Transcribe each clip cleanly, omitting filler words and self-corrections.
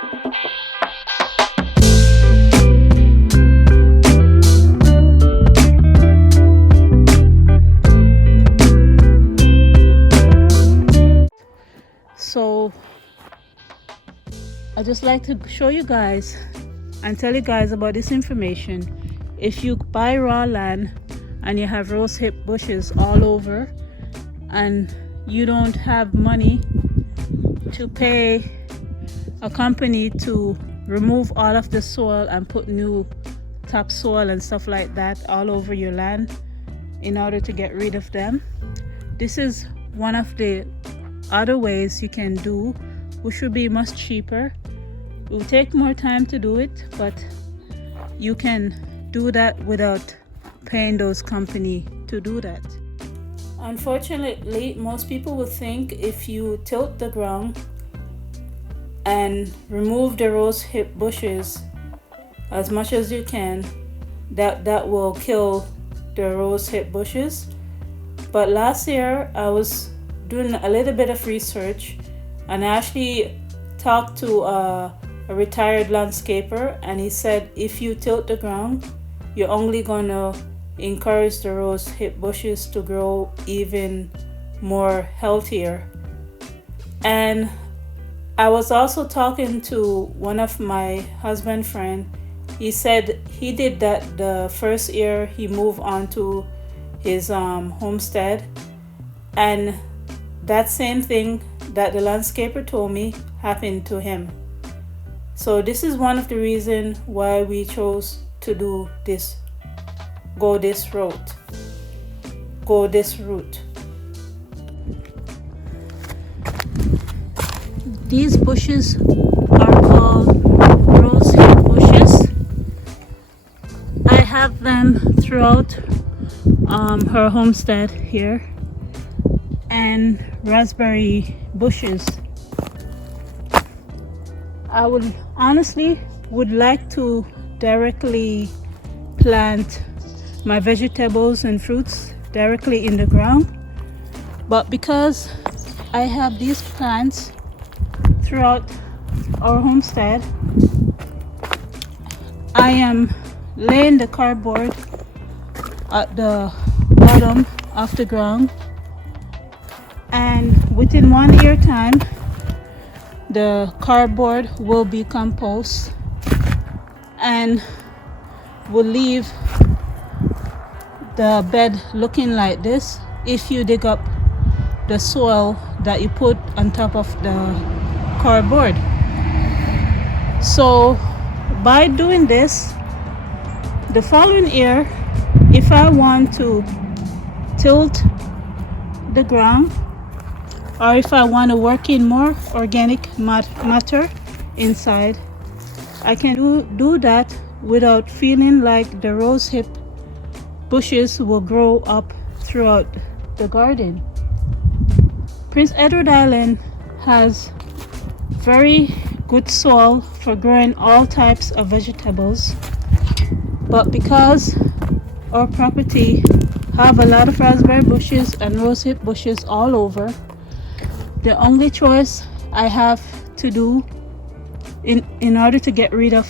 So I just like to show you guys and tell you guys about this information. If you buy raw land and you have rosehip bushes all over and you don't have money to pay a company to remove all of the soil and put new topsoil and stuff like that all over your land in order to get rid of them, this is one of the other ways you can do, which will be much cheaper. It will take more time to do it, but you can do that without paying those companies to do that. Unfortunately, most people would think if you tilt the ground and remove the rosehip bushes as much as you can, that will kill the rosehip bushes. But last year I was doing a little bit of research and I actually talked to a retired landscaper, and he said if you tilt the ground, you're only gonna encourage the rosehip bushes to grow even more healthier. And I was also talking to one of my husband friend. He said he did that the first year he moved on to his homestead, and that same thing that the landscaper told me happened to him. So this is one of the reasons why we chose to do this, go this route. These bushes are called rosehip bushes. I have them throughout her homestead here, and raspberry bushes. I would honestly like to directly plant my vegetables and fruits directly in the ground, but because I have these plants throughout our homestead, I am laying the cardboard at the bottom of the ground, and within 1 year time the cardboard will be compost and will leave the bed looking like this if you dig up the soil that you put on top of the cardboard. So by doing this, the following year, if I want to tilt the ground, or if I want to work in more organic matter inside, I can do that without feeling like the rosehip bushes will grow up throughout the garden. Prince Edward Island has very good soil for growing all types of vegetables, but because our property have a lot of raspberry bushes and rosehip bushes all over, the only choice I have to do in order to get rid of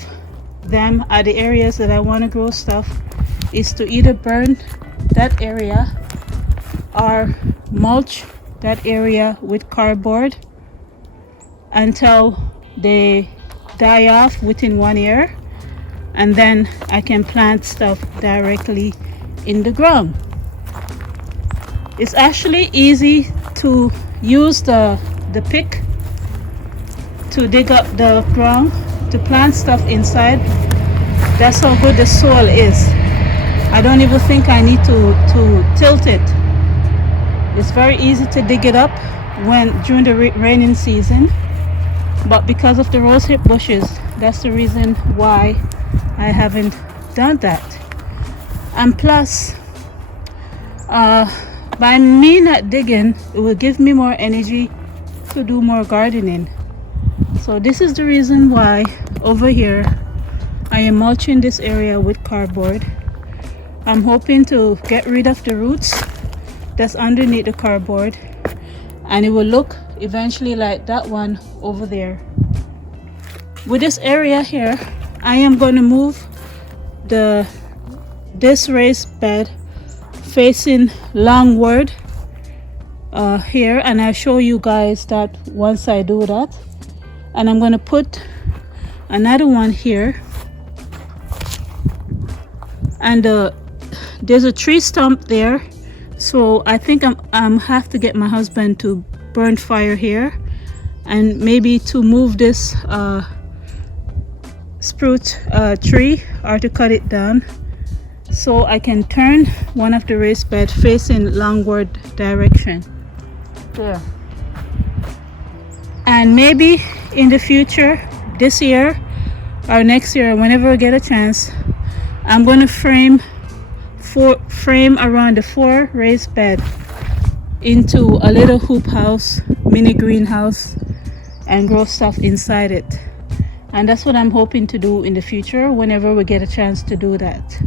them at the areas that I want to grow stuff is to either burn that area or mulch that area with cardboard until they die off within 1 year, and then I can plant stuff directly in the ground. It's actually easy to use the pick to dig up the ground to plant stuff inside. That's how good the soil is. I don't even think I need to tilt it. It's very easy to dig it up during the raining season, but because of the rosehip bushes, that's the reason why I haven't done that. And plus, by me not digging, it will give me more energy to do more gardening. So this is the reason why over here I am mulching this area with cardboard. I'm hoping to get rid of the roots that's underneath the cardboard, and it will look eventually like that one over there. with this area here, I am going to move this raised bed facing Longward here, and I'll show you guys that once I do that. And I'm going to put another one here, and there's a tree stump there, so I think I'm have to get my husband to burn fire here, and maybe to move this spruce tree, or to cut it down so I can turn one of the raised bed facing Longward direction there. And maybe in the future, this year or next year, whenever I get a chance, I'm going to frame around the 4 raised bed into a little hoop house, mini greenhouse, and grow stuff inside it. And that's what I'm hoping to do in the future whenever we get a chance to do that.